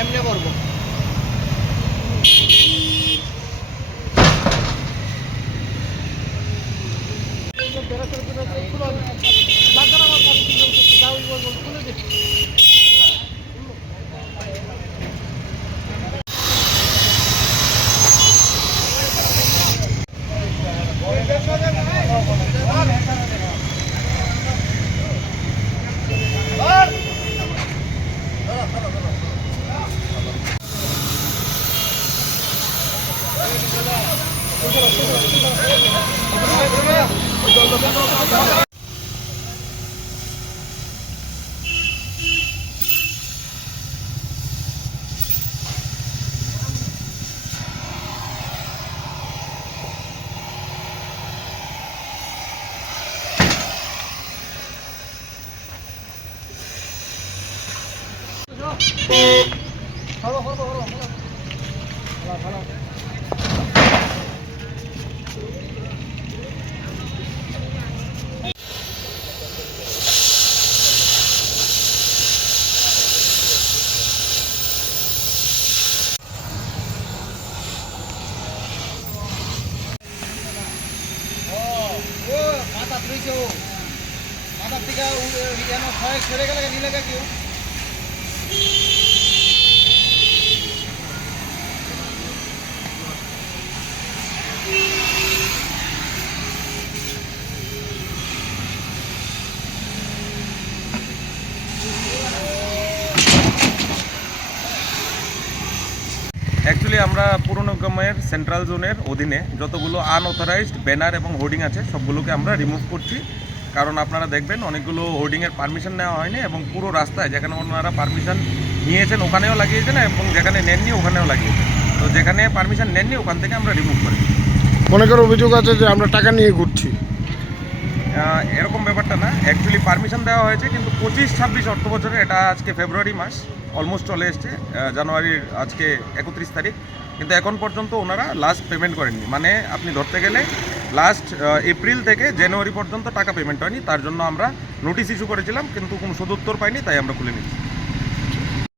এমনি করবো অ্যাকচুয়ালি আমরা পুর নিগমের সেন্ট্রাল জোনের অধীনে যতগুলো আনঅথরাইজড ব্যানার এবং হোর্ডিং আছে সবগুলোকে আমরা রিমুভ করছি। কারণ আপনারা দেখবেন অনেকগুলো হোর্ডিংয়ের পারমিশন নেওয়া হয়নি এবং পুরো রাস্তায় যেখানে ওনারা পারমিশন নিয়েছেন ওখানেও লাগিয়েছেন এবং যেখানে নেননি ওখানেও লাগিয়েছেন। তো যেখানে পারমিশন নেননি ওখান থেকে আমরা রিমুভ করি। মনে করো অভিযোগ আছে যে আমরা টাকা নিয়ে ঘুরছি, এরকম ব্যাপারটা না। অ্যাকচুয়ালি পারমিশন দেওয়া হয়েছে কিন্তু 25-26 অর্থ বছরে, এটা আজকে ফেব্রুয়ারি মাস অলমোস্ট চলে এসছে, জানুয়ারির আজকে 31 তারিখ, কিন্তু এখন পর্যন্ত ওনারা লাস্ট পেমেন্ট করেননি। মানে আপনি ধরতে গেলে লাস্ট এপ্রিল থেকে জানুয়ারি পর্যন্ত টাকা পেমেন্ট হয়নি। তার জন্য আমরা নোটিশ ইস্যু করেছিলাম কিন্তু কোনো সদুত্তর পাইনি, তাই আমরা খুলে নিচ্ছি।